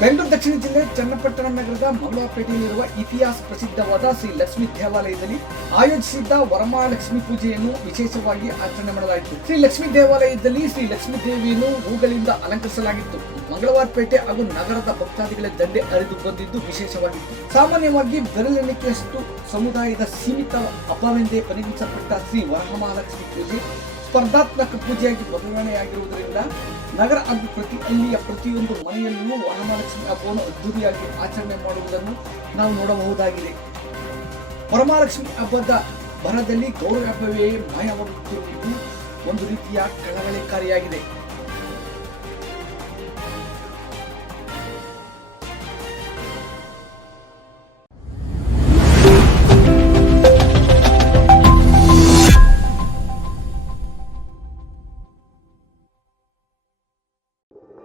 ಬೆಂಗಳೂರು ದಕ್ಷಿಣ ಜಿಲ್ಲೆ ಚನ್ನಪಟ್ಟಣ ನಗರದ ಮಂಗಳವಾರಪೇಟೆಯಲ್ಲಿರುವ ಇತಿಹಾಸ ಪ್ರಸಿದ್ಧವಾದ ಶ್ರೀ ಲಕ್ಷ್ಮೀ ದೇವಾಲಯದಲ್ಲಿ ಆಯೋಜಿಸಿದ್ದ ವರಮಹಾಲಕ್ಷ್ಮಿ ಪೂಜೆಯನ್ನು ವಿಶೇಷವಾಗಿ ಆಚರಣೆ ಮಾಡಲಾಯಿತು. ಶ್ರೀ ಲಕ್ಷ್ಮೀ ದೇವಾಲಯದಲ್ಲಿ ಶ್ರೀ ಲಕ್ಷ್ಮೀ ದೇವಿಯನ್ನು ಹೂಗಳಿಂದ ಅಲಂಕರಿಸಲಾಗಿತ್ತು. ಮಂಗಳವಾರಪೇಟೆ ಹಾಗೂ ನಗರದ ಭಕ್ತಾದಿಗಳ ದಂಡೆ ಹರಿದು ಬಂದಿದ್ದು ವಿಶೇಷವಾಗಿತ್ತು. ಸಾಮಾನ್ಯವಾಗಿ ಬೆರಳೆಣಿಕೆಯಷ್ಟು ಸಮುದಾಯದ ಸೀಮಿತ ಹಬ್ಬವೆಂದೇ ಪರಿಗಣಿಸಲ್ಪಟ್ಟ ಶ್ರೀ ವರಮಹಾಲಕ್ಷ್ಮಿ ಪೂಜೆ ಸ್ಪರ್ಧಾತ್ಮಕ ಪೂಜೆಯಾಗಿ ಬದಲಾವಣೆಯಾಗಿರುವುದರಿಂದ ನಗರ ಹಾಗೂ ಹಳ್ಳಿಯ ಪ್ರತಿಯೊಂದು ಮನೆಯಲ್ಲಿಯೂ ವರಮಹಾಲಕ್ಷ್ಮಿ ಹಬ್ಬವನ್ನು ಅದ್ದೂರಿಯಾಗಿ ಆಚರಣೆ ಮಾಡುವುದನ್ನು ನಾವು ನೋಡಬಹುದಾಗಿದೆ. ವರಮಹಾಲಕ್ಷ್ಮಿ ಹಬ್ಬದ ಭರದಲ್ಲಿ ಗೌರವ ಹಬ್ಬವೇ ಮಾಯವಾಗುತ್ತಿರುವುದು ಒಂದು ರೀತಿಯ ಕಳವಳಕಾರಿಯಾಗಿದೆ.